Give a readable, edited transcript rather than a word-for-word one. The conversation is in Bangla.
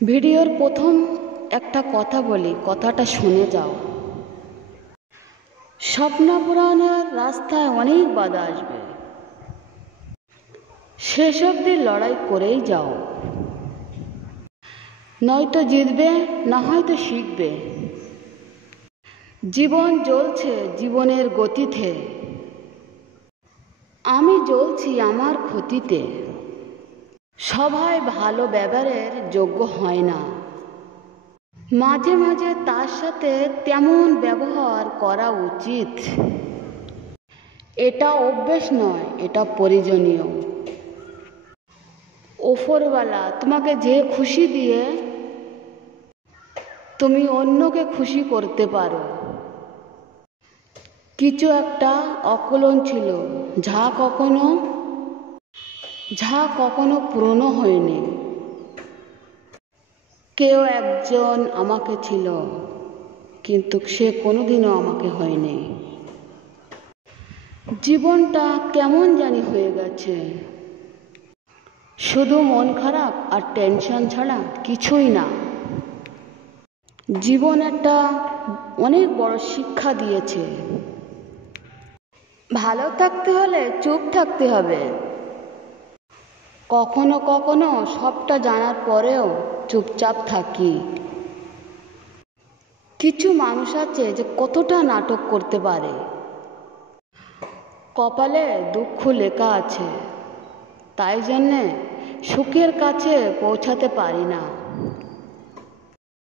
ভিডিওর প্রথম একটা কথা বলি, কথাটা শুনে যাও। স্বপ্ন পূরণের রাস্তায় অনেক বাধা আসবে, শেষ অবধি লড়াই করেই যাও। নয়তো জিতবে, না হয়তো শিখবে। জীবন জ্বলছে জীবনের গতিতে, আমি জ্বলছি আমার ক্ষতিতে। সবাই ভালো ব্যবহারের যোগ্য হয় না, মাঝে মাঝে তার সাথে তেমন ব্যবহার করা উচিত। এটা অভ্যেস নয়, এটা প্রয়োজনীয়। ওপরওয়ালা তোমাকে যে খুশি দিয়ে তুমি অন্যকে খুশি করতে পারো। কিছু একটা অকলন ছিল, যা কখনো পূর্ণ হয়নি। কেউ একজন আমাকে ছিল, কিন্তু সে কোনোদিনও আমাকে হয়নি। জীবনটা কেমন জানি হয়ে গেছে, শুধু মন খারাপ আর টেনশন ছাড়া কিছুই না। জীবন একটা অনেক বড় শিক্ষা দিয়েছে। ভালো থাকতে হলে চুপ থাকতে হবে। কখনো কখনো সবটা জানার পরেও চুপচাপ থাকি। কিছু মানুষ আছে যে কতটা নাটক করতে পারে। কপালে দুঃখ লেখা আছে, তাই জন্যে সুখের কাছে পৌঁছাতে পারি না।